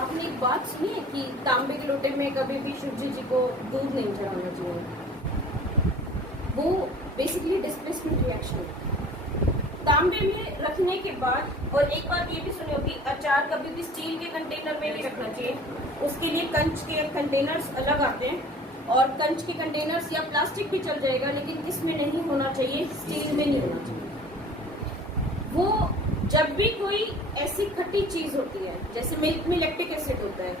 आपने एक बात सुनी है कि तांबे के लोटे में कभी भी शिव जी को दूध नहीं चढ़ाना चाहिए। वो बेसिकली डिस्प्लेसमेंट रिएक्शन है। तांबे में रखने के बाद, और एक बात ये भी सुनी होगी, अचार कभी भी स्टील के कंटेनर में नहीं रखना चाहिए। उसके लिए कंच के कंटेनर्स अलग आते हैं, और कंच के कंटेनर्स या प्लास्टिक भी चल जाएगा, लेकिन इसमें नहीं होना चाहिए, स्टील में नहीं होना चाहिए। वो जब भी कोई ऐसी खट्टी चीज होती है, जैसे मिल्क में लैक्टिक एसिड होता है,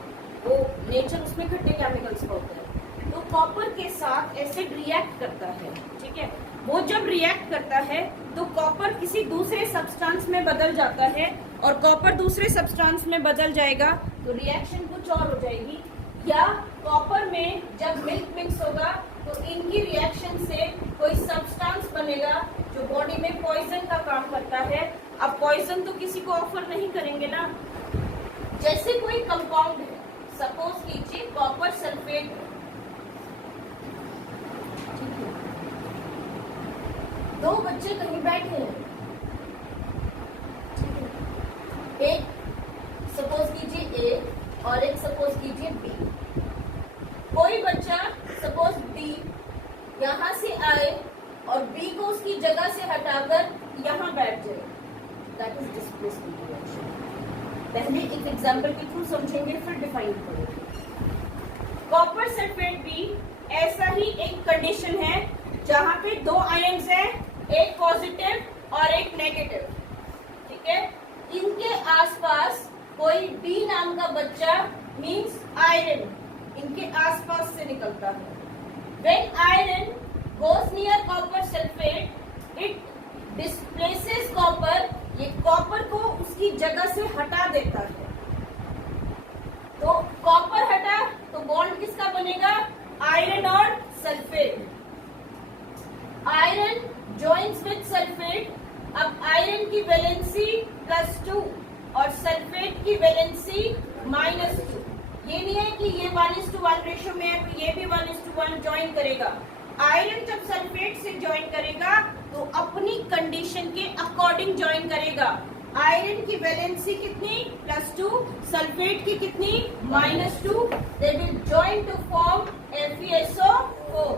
वो नेचर उसमें खट्टे केमिकल्स का होता है, तो कॉपर के साथ एसिड रिएक्ट करता है, ठीक है। वो जब रिएक्ट करता है तो कॉपर किसी दूसरे सब्सटेंस में बदल जाता है, और कॉपर दूसरे सब्सटेंस में बदल जाएगा तो रिएक्शन कुछ और हो जाएगी। या कॉपर में जब मिल्क मिक्स होगा तो इनकी रिएक्शन से कोई सब्सटेंस बनेगा जो बॉडी में पॉइजन का काम करता है। अब पॉइजन तो किसी को ऑफर नहीं करेंगे ना। जैसे कोई कंपाउंड है, सपोज कीजिए कॉपर सल्फेट, दो बच्चे कहीं बैठे हैं, एक सपोज कीजिए ए और एक सपोज कीजिए बी। कोई बच्चा सपोज बी यहां से आए और बी को उसकी जगह से हटाकर यहां बैठ जाए, दैट इज डिस्प्लेसमेंट रिएक्शन। पहले एक एग्जांपल के थ्रू समझेंगे, फिर डिफाइन करेंगे। कॉपर सल्फेट भी ऐसा ही एक कंडीशन है जहां पे दो आयन्स हैं, एक पॉजिटिव और एक नेगेटिव, ठीक है। इनके आसपास कोई डी नाम का बच्चा मींस आयरन इनके आसपास से निकलता है। When iron goes near copper sulfate, it displaces copper, ये कॉपर को उसकी जगह से हटा देता है। तो कॉपर हटा तो बॉन्ड किसका बनेगा, आयरन और sulphate. Iron joins with sulphate, अब आयरन की वैलेंसी +2 और सल्फेट की वैलेंसी -2। ये नहीं है कि ये 1:1 रेशियो में है तो ये भी 1:1 ज्वाइन करेगा। आयरन जब सल्फेट से ज्वाइन करेगा तो अपनी कंडीशन के अकॉर्डिंग ज्वाइन करेगा। आयरन की वैलेंसी कितनी, +2, सल्फेट की कितनी, -2। They will join to form FeSO4,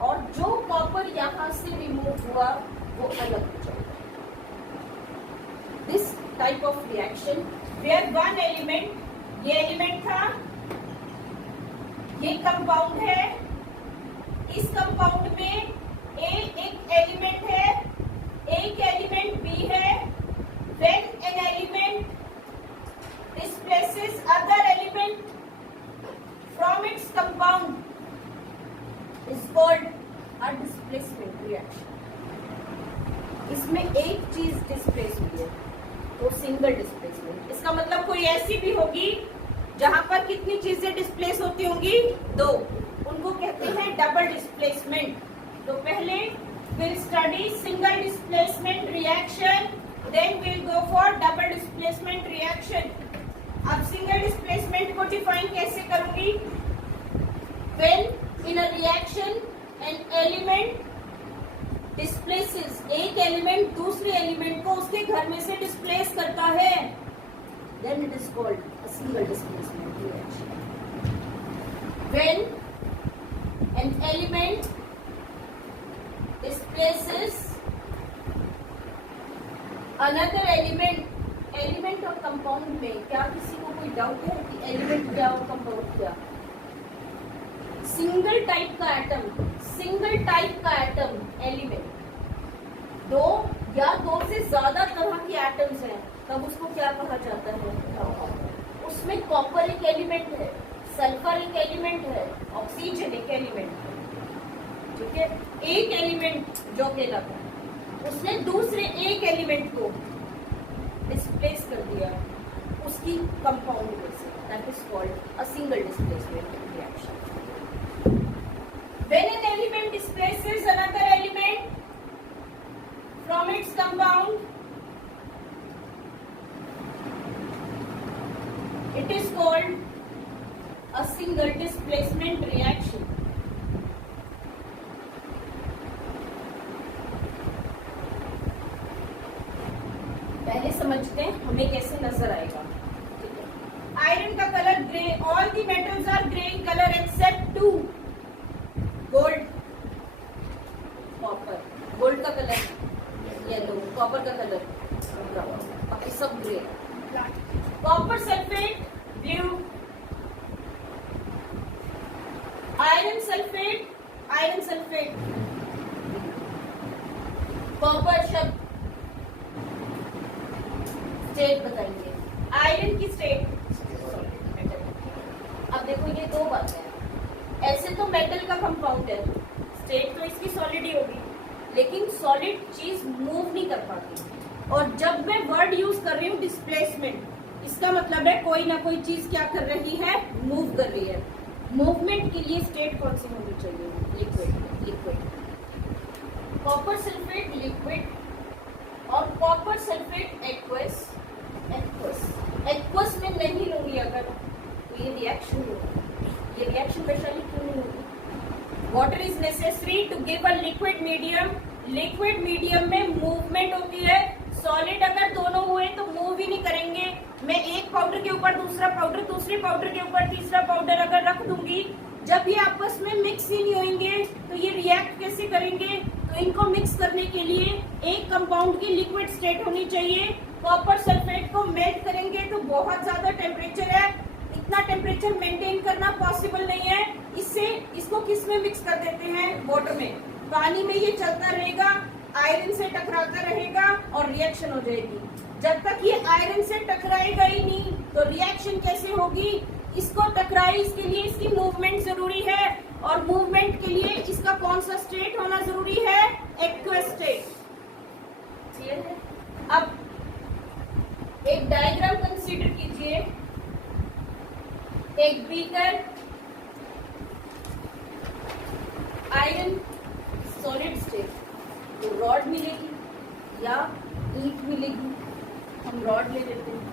और जो कॉपर यहां से रिमूव हुआ वो अलग हो जाएगा। This type of reaction where one element, ये एलिमेंट था, ये कंपाउंड है, इस कंपाउंड में एक एलिमेंट है, एक एलिमेंट बी है। When an element displaces other element from its compound is called a displacement reaction. इसमें एक चीज डिस्प्लेस हुई है तो सिंगल डिस्प्लेसमेंट। इसका मतलब कोई ऐसी भी होगी जहां पर कितनी चीजें डिस्प्लेस होती होंगी, दो, उनको कहते हैं डबल डिस्प्लेसमेंट। तो पहले we'll study single displacement reaction, then we'll go for double displacement reaction. अब single displacement को define कैसे करूंगी, when in a reaction an element displaces, एक एलिमेंट दूसरे एलिमेंट को उसके घर में से डिस्प्लेस करता है, then it is called a single displacement reaction. When an element displaces another element, element और कंपाउंड में क्या किसी को कोई डाउट है कि एलिमेंट क्या और कंपाउंड क्या? सिंगल टाइप का एटम, सिंगल टाइप का एटम एलिमेंट, दो या दो से ज्यादा तरह के एटम्स हैं, तब उसको क्या कहा जाता है? उसमें कॉपर एक एलिमेंट है, सल्फर एक एलिमेंट है, ऑक्सीजन एक एलिमेंट है, ठीक है। एक एलिमेंट जो कहलाता है, उसने दूसरे एक एलिमेंट को डिस्प्लेस कर दिया उसकी कंपाउंड में से, that is called a single displacement reaction. When an element displaces another element from its compound, it is called a single displacement reaction. पहले समझते हैं हमें कैसे नजर आएगा, ठीक है। gray. All the metals are gray in color except two. Gold, copper. Gold का कलर येलो, कॉपर का कलर ब्राउन, बाकी सब grey. Copper sulphate blue, iron sulphate copper शब्द स्टेट बताएंगे. आयरन की स्टेट. अब देखो ये दो बातें हैं. ऐसे तो मेटल का कंपाउंड है, स्टेट तो इसकी सॉलिड ही होगी, लेकिन सॉलिड चीज मूव नहीं कर पाती. और जब मैं वर्ड यूज कर रही हूँ डिस्प्लेसमेंट, इसका मतलब है कोई ना कोई चीज क्या कर रही है, मूव कर रही है. मूवमेंट के लिए स्टेट कौन सी होनी चाहिए? लिक्विड. कॉपर सल्फेट लिक्विड और कॉपर सल्फेट एक्वस में नहीं लूंगी अगर, तो ये रिएक्शन होगी. ये रिएक्शन वैशाली क्यों नहीं होगी? Water is necessary to give a liquid medium. Liquid medium में मूवमेंट होती है. सॉलिड अगर दोनों हुए तो मूव ही नहीं करेंगे. मैं एक पाउडर के ऊपर दूसरा पाउडर, दूसरे पाउडर के ऊपर तीसरा पाउडर अगर रख दूंगी, जब ये आपस में मिक्स ही नहीं होंगे तो ये रिएक्ट कैसे करेंगे? तो इनको मिक्स करने के लिए एक कंपाउंड की लिक्विड स्टेट होनी चाहिए. कॉपर सल्फेट को मेल्ट करेंगे तो बहुत ज्यादा टेम्परेचर है, इतना टेम्परेचर मेंटेन करना पॉसिबल नहीं है. इससे इसको किस में मिक्स कर देते हैं? वाटर में. पानी में ये चलता रहेगा, आयरन से टकराता रहेगा और रिएक्शन हो जाएगी. जब तक ये आयरन से टकराएगा ही नहीं तो रिएक्शन कैसे होगी? इसको टकराए, इसके लिए इसकी मूवमेंट जरूरी है. और मूवमेंट के लिए इसका कौन सा स्टेट होना जरूरी है? Aqueous state. क्लियर है? अब एक डायग्राम कंसीडर कीजिए. एक बीकर, आयरन सॉलिड स्टेट, तो रॉड मिलेगी या ईंट मिलेगी. हम रॉड ले लेते हैं.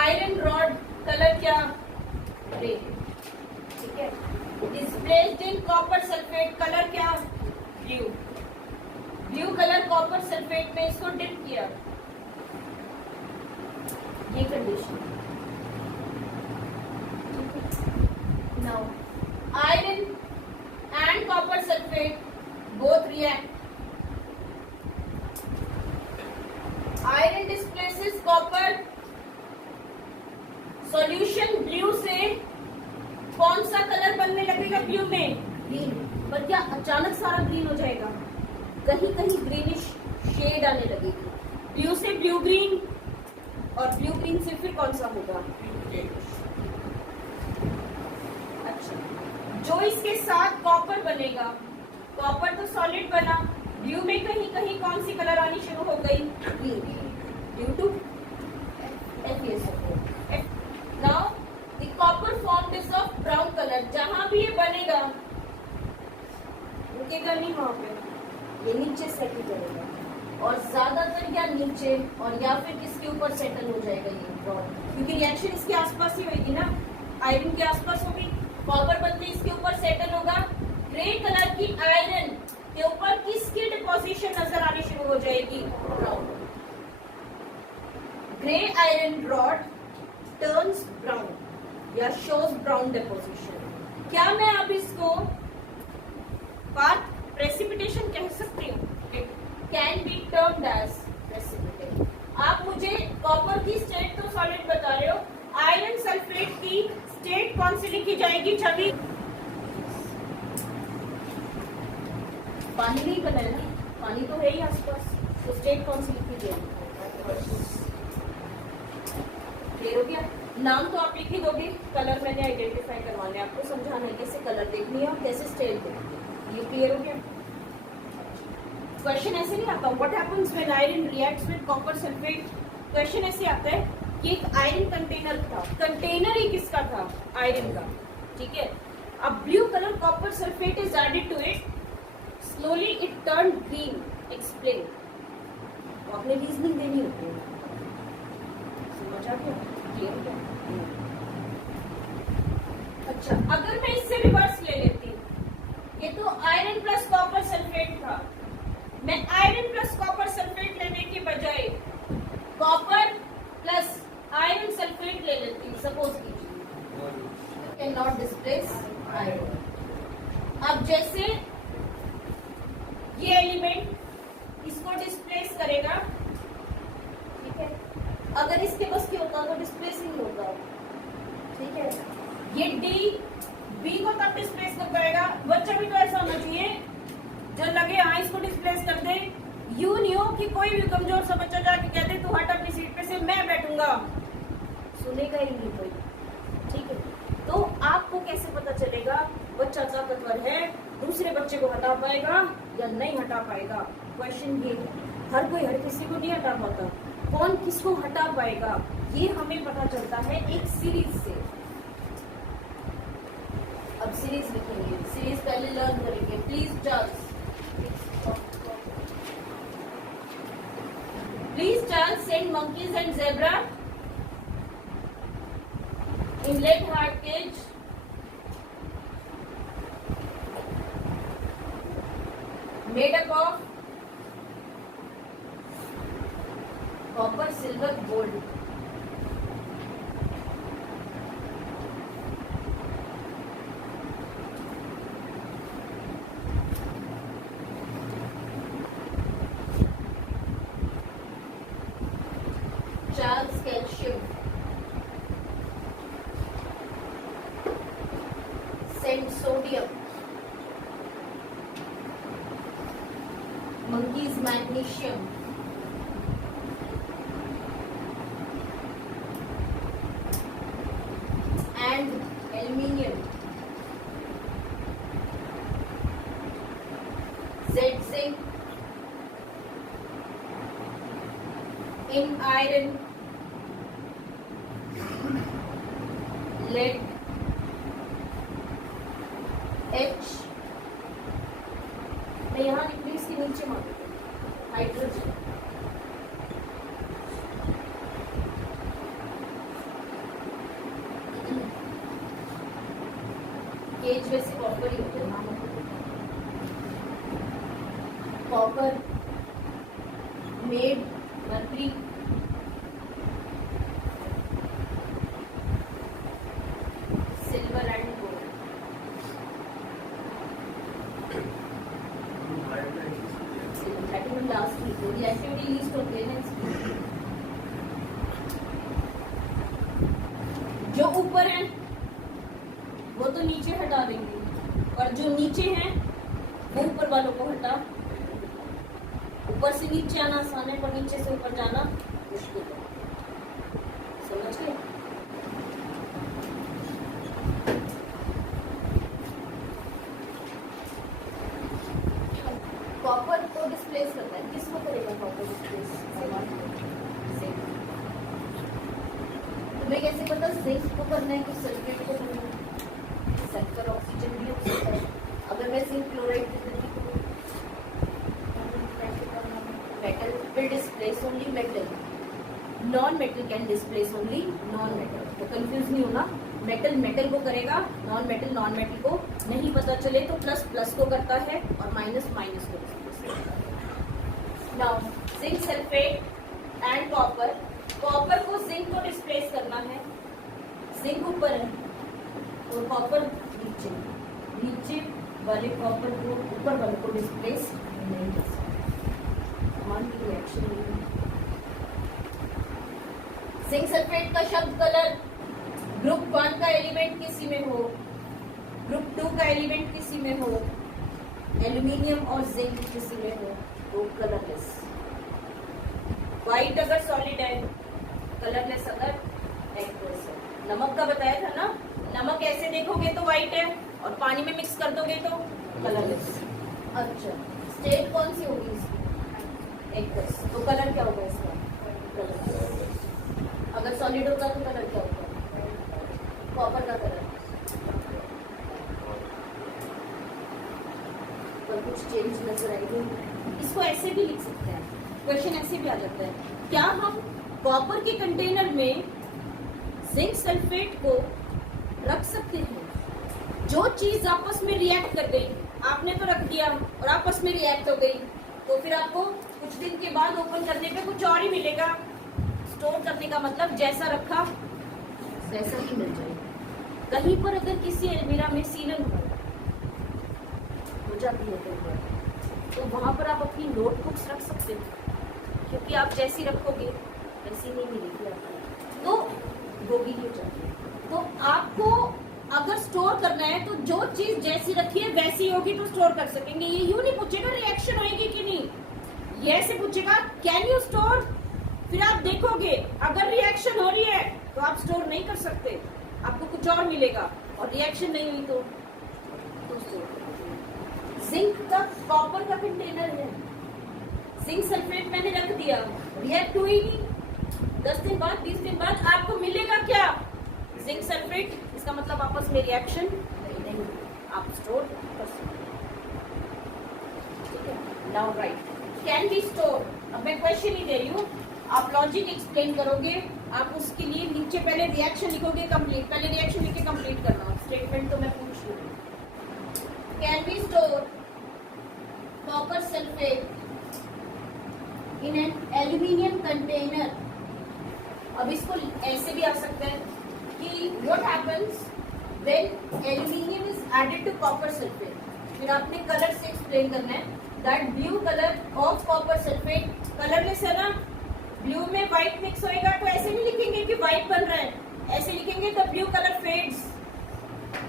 आयरन रॉड कलर क्या? ग्रे. ठीक है. Displaced in copper sulphate colour क्या? Blue. Blue colour copper sulphate में इसको डिप किया. ये condition. Now iron and copper sulphate both react. Iron displaces copper. Solution blue से कौन सा कलर बनने लगेगा? ब्लू में ग्रीन. पर क्या अचानक सारा ग्रीन हो जाएगा? कहीं कहीं ग्रीनिश शेड आने लगेगी. ब्लू से ब्लू ग्रीन और ब्लू ग्रीन से फिर कौन सा होगा? अच्छा, जो इसके साथ कॉपर बनेगा, कॉपर तो सॉलिड बना, ब्लू में कहीं कहीं कौन सी कलर आनी शुरू हो गई? Green. Due to now the copper form is of brown colour. जहां भी ये बनेगा रुकेगा नहीं वहां पे, ये नीचे सेटल करेगा और ज्यादातर या नीचे और या फिर किसके ऊपर सेटल हो जाएगा ये रॉड, क्योंकि रिएक्शन इसके आसपास ही होगी ना. आयरन के आसपास होगी, कॉपर बनते इसके ऊपर सेटल होगा. ग्रे कलर की आयरन के ऊपर किसकी डिपोजिशन नजर आनी शुरू हो जाएगी? Brown. Grey iron rod turns brown या शोज ब्राउन डिपोजिशन. क्या मैं अब इसको पाथ प्रेसिपिटेशन कह सकती हूँ? It can be termed as precipitation. आप मुझे कॉपर की स्टेट तो सॉलिड बता रहे हो, आयरन सल्फेट की स्टेट कौन सी लिखी जाएगी? छवि पानी नहीं बना है ना, पानी तो है ही आसपास, तो स्टेट कौन सी लिखी जाएगी? क्लियर हो गया? नाम तो आप लिख ही दोगे, कलर मैंने आइडेंटिफाई करवाने, आपको समझाना है कैसे कलर देखनी है और कैसे स्टेट देखनी है. ये क्लियर हो गया? क्वेश्चन ऐसे नहीं आता what happens when iron reacts with copper sulphate. Question ऐसे आता है कि एक आयरन कंटेनर था, कंटेनर ही किसका था? आयरन का. ठीक है. अब blue colour copper sulphate is added to it, slowly it turn green. Explain. आपने रीजनिंग देनी होती है. समझ आ गया? क्लियर क्या? अच्छा, अगर मैं इससे रिवर्स ले लेती हूँ, ये तो आयरन प्लस कॉपर सल्फेट था, मैं आयरन प्लस कॉपर सल्फेट लेने के बजाय कॉपर प्लस आएगा। अब जैसे ये एलिमेंट इसको डिस्प्लेस करेगा, ठीक है, अगर इसके बस की होता तो डिस्प्लेस ही नहीं होता, ठीक है। ये डी बी को तब डिस्प्लेस कर पाएगा, बच्चा भी तो ऐसा होना चाहिए जो लगे हाँ इसको डिस्प्लेस कर दे। यू नहीं हो कि कोई भी कमजोर सा बच्चा जाके कहते तू हट अपनी सीट पे से, मैं बैठूंगा, सुनेगा ही नहीं कोई, ठीक है। तो आपको कैसे पता चलेगा बच्चा ताकतवर है, दूसरे बच्चे को हटा पाएगा या नहीं हटा पाएगा? क्वेश्चन ये है, हर कोई हर किसी को नहीं हटा पाता, कौन किसको हटा पाएगा ये हमें पता चलता है एक सीरीज से। अब सीरीज लिखेंगे, सीरीज पहले लर्न करेंगे। Please Charles, send monkeys and zebra in lead hard cage made up of copper, silver, gold. Charles calcium, send sodium, monkeys magnesium, and aluminium, Z zinc, in iron, lead, H, मैं यहाँ लिख रही इसके नीचे मार hydrogen, केज वैसे copper ही होते हैं, कॉपर, मेड, mercury, silver and gold. Last week होगी एक्टिविटी लिस्ट होती है ना, जो ऊपर है वो तो नीचे हटा देंगे और जो नीचे हैं वो ऊपर वालों को हटा। ऊपर से नीचे आना आसान है पर नीचे से ऊपर जाना मुश्किल है, समझ गए? कॉपर को डिस्प्लेस करता है, किसको करेगा कॉपर डिस्प्लेस? तुम्हें कैसे पता जिंक को करना है कि सल्फेट को करना है? सल्फर ऑक्सीजन भी हो सकता है। अगर मैं जिंक क्लोराइड दे देती तो metal will displace only metal, non-metal can displace only non-metal। तो कंफ्यूज नहीं होना, मेटल मेटल को करेगा, नॉन मेटल नॉन मेटल को नहीं पता चले तो प्लस प्लस को करता है और माइनस माइनस को डिस्प्लेस करता है। Now zinc sulphate and copper, copper को जिंक को डिस्प्लेस करना है, जिंक ऊपर है और कॉपर नीचे, नीचे वाले कॉपर को ऊपर वाले को डिस्प्लेस नहीं कर सकते। रिएक्शन जिंक सल्फेट का शब्द कलर, ग्रुप 1 का एलिमेंट किसी में हो, ग्रुप 2 का एलिमेंट किसी में हो, एल्यूमिनियम और जिंक किसी में हो तो कलरलेस। व्हाइट अगर सॉलिड है, कलरलेस अगर एक्वस है। नमक का बताया था ना, नमक ऐसे देखोगे तो व्हाइट है और पानी में मिक्स कर दोगे तो कलरलेस। अच्छा, स्टेट कौन सी होगी इसकी? एक्वस। तो कलर क्या होगा इसका? कलरलेस। अगर सॉलिड होता तो कलर क्या होगा? कॉपर का कलर पर कुछ चेंज नजर आएगी। इसको ऐसे भी लिख सकते हैं, क्वेश्चन ऐसे भी आ जाता है, क्या हम कॉपर के कंटेनर में जिंक सल्फेट को रख सकते हैं? जो चीज आपस में रिएक्ट कर गई, आपने तो रख दिया और आपस में रिएक्ट हो गई, तो फिर आपको कुछ दिन के बाद ओपन करने पे कुछ और ही मिलेगा। स्टोर करने का मतलब जैसा रखा वैसा ही मिल जाएगा। कहीं पर अगर किसी अलमीरा में सीलन हो जाती है कहीं पर, तो वहां पर आप अपनी नोटबुक्स रख सकते हो, क्योंकि आप जैसी रखोगे वैसी नहीं मिलेगी आपको, तो वो भी हो जाती है। तो आपको अगर स्टोर करना है तो जो चीज जैसी रखी है वैसी होगी तो स्टोर कर सकेंगे। ये यूं नहीं पूछेगा रिएक्शन होगी कि नहीं, ये ऐसे पूछेगा कैन यू स्टोर, फिर आप देखोगे अगर रिएक्शन हो रही है तो आप स्टोर नहीं कर सकते, आपको कुछ और मिलेगा, और रिएक्शन नहीं हुई तो स्टोर। जिंक का कॉपर का कंटेनर है, जिंक सल्फेट मैंने रख दिया, रिएक्ट हुई नहीं, 10 दिन बाद 20 दिन बाद आपको मिलेगा क्या, जिंक सल्फेट, इसका मतलब आपस में रिएक्शन नहीं, आप स्टोर कर सकते हैं। ठीक है, now right can be store. अब मैं क्वेश्चन ही दे रही हूँ, आप लॉजिक एक्सप्लेन करोगे, आप उसके लिए नीचे पहले रिएक्शन लिखोगे कंप्लीट, पहले रिएक्शन लिख के कंप्लीट करना, स्टेटमेंट तो मैं पूछ रही हूँ। Can be store copper sulphate in an aluminium container. अब इसको ऐसे भी आ सकता है कि what happens when aluminium is added to copper sulphate, फिर आपने कलर से एक्सप्लेन करना है that blue colour of copper sulphate, colourless है ना, ब्लू में व्हाइट मिक्स होएगा तो ऐसे नहीं लिखेंगे कि व्हाइट बन रहा है, ऐसे लिखेंगे the blue colour fades,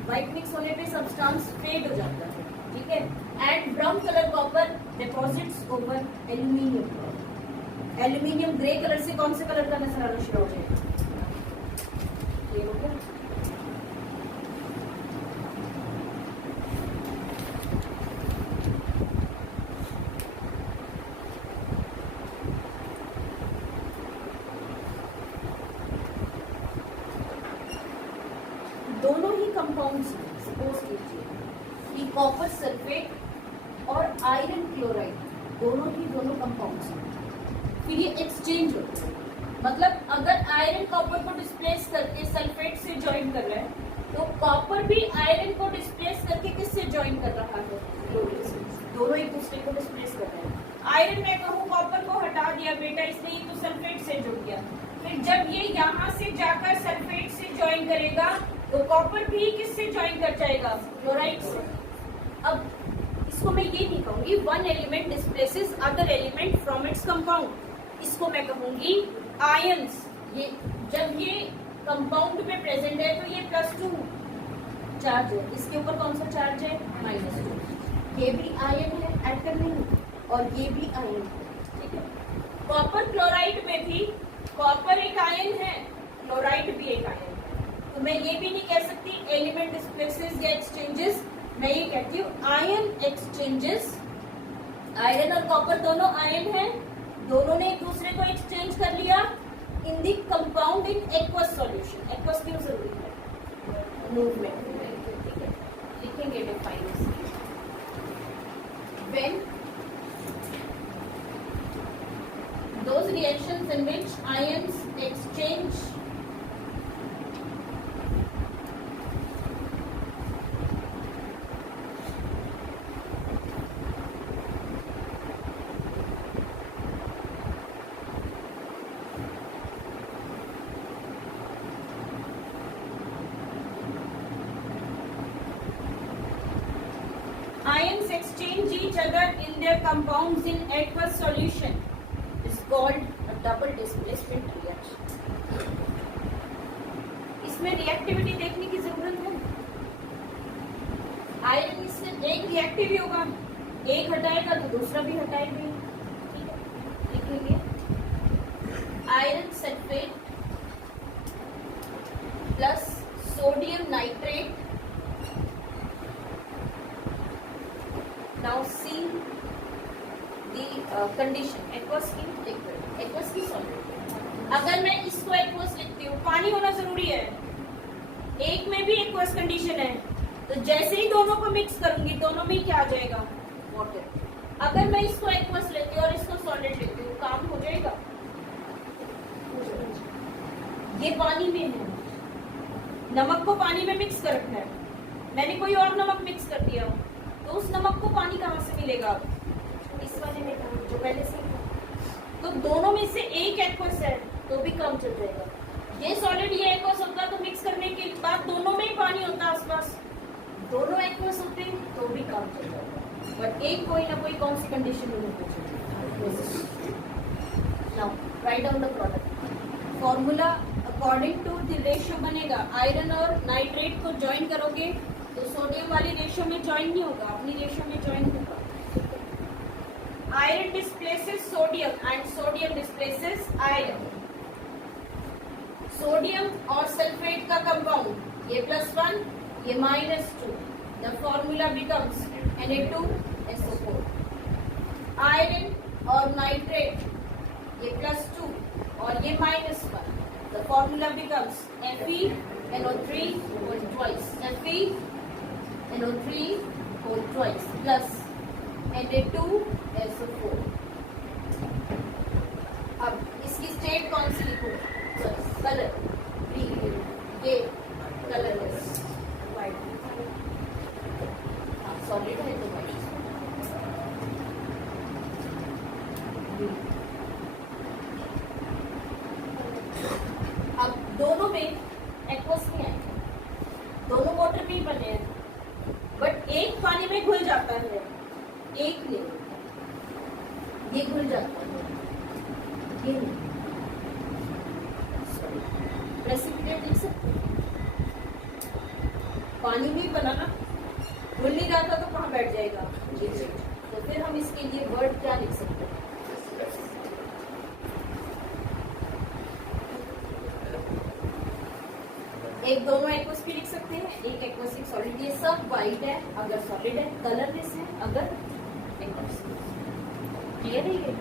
white mix होने पे सब्सटेंस फेड हो जाता है। ठीक है, and brown colour copper deposits over aluminium, aluminium grey colour से कौन से कलर का नजर आना शुरू हो जाएगा, ये हो गया। दोनों ही कंपाउंड्स, सपोज कीजिए कि कॉपर सल्फेट और आयरन क्लोराइड दोनों कंपाउंड्स हैं, फिर ये एक्सचेंज होते हैं, मतलब अगर आयरन कॉपर को डिस्प्लेस करके सल्फेट से ज्वाइन कर रहा है तो कॉपर भी आयरन को डिस्प्लेस करके किससे ज्वाइन कर रहा है, क्लोरीन से, दोनों एक दूसरे को डिस्प्लेस कर रहे हैं। आयरन में कहूँ कॉपर को हटा दिया बेटा इसने, ये तो सल्फेट से जुड़ गया, फिर जब ये यहाँ से जाकर सल्फेट से ज्वाइन करेगा तो कॉपर भी किससे ज्वाइन कर जाएगा, क्लोराइड से। अब इसको मैं ये नहीं कहूंगी one element displaces other element from its compound, इसको मैं कहूंगी आयंस। ये जब ये कंपाउंड में प्रेजेंट है तो ये +2 चार्ज है, इसके ऊपर कौन सा चार्ज है, -2, ये भी आयन है एटम नहीं, और ये भी आयन है। ठीक है, कॉपर क्लोराइड में भी कॉपर एक आयन है, क्लोराइड भी एक आयन है, तो मैं ये भी नहीं कह सकती एलिमेंट डिस्प्लेसेस या एक्सचेंजेस, मैं ये कहती हूँ आयन एक्सचेंजेस। आयरन और कॉपर दोनों आयन हैं, दोनों ने एक दूसरे को एक्सचेंज कर लिया in the compound in aqueous solution. Aqueous क्यों जरूरी है, मूवमेंट, ठीक है, लिखेंगे define when those reactions in which ions exchange ions exchange each other in their compounds in aqueous solution is called a double displacement reaction। इसमें reactivity देखने की जरूरत है, आयरन इससे एक रिएक्टिव ही होगा, एक हटाएगा तो दूसरा भी हटाएगा। ठीक है, लिखेंगे iron sulphate plus sodium nitrate. Now see the condition aqueous की liquid, aqueous की solid। अगर मैं इसको aqueous लिखती हूँ, पानी होना जरूरी है, एक में भी aqueous कंडीशन है, तो जैसे ही दोनों को मिक्स करूंगी दोनों में क्या आ जाएगा, वाटर। अगर मैं इसको aqueous लेती हूँ और इसको सॉलिड लेती हूँ, काम हो जाएगा, ये पानी में है, नमक को पानी में मिक्स कर रखना है, मैंने कोई और नमक मिक्स कर दिया तो उस नमक को पानी कहाँ से मिलेगा, इस वाले में जो पहले से, तो दोनों में से एक एक्वस है तो भी काम चल जाएगा। ये सॉलिड ये एक्वस होता तो मिक्स करने के बाद दोनों में ही पानी होता आसपास, दोनों एक्वस होते तो भी काम चल जाता, बट एक कोई ना कोई कौन सी कंडीशन में होना चाहिए। Now write down the product formula according to the ratio बनेगा। आयरन और नाइट्रेट को ज्वाइन करोगे तो सोडियम वाली रेशियो में ज्वाइन नहीं होगा, अपनी रेशियो में ज्वाइन होगा। Iron displaces sodium and sodium displaces iron. Sodium और सल्फेट का कंपाउंड ये +1 ये -2, the formula becomes Na2SO4। Iron और नाइट्रेट ये +2 और ये -1, the formula becomes FeNO3 whole twice, FeNO3 whole twice plus Na2SO4। अब इसकी स्टेट कौन सी लिखो? कलर ये कलरलेस व्हाइट, सॉलिड है तो व्हाइट। अब दोनों में एक्वस नहीं आएगा, दोनों वाटर में ही बने हैं, बट एक पानी में घुल जाता है, एक नहीं, ये घुल जाता है, ये नहीं। प्रेसिपिटेट लिख सकते हैं, पानी में बनाना घुल नहीं रहा था तो कहाँ बैठ जाएगा, तो फिर हम इसके लिए वर्ड क्या लिख सकते हैं? एक दोनों एक्वस भी लिख सकते हैं, एक एक्वस एक सॉलिड। ये सब वाइट है अगर सॉलिड है, कलरलेस है अगर एक्वस। क्लियर है ये?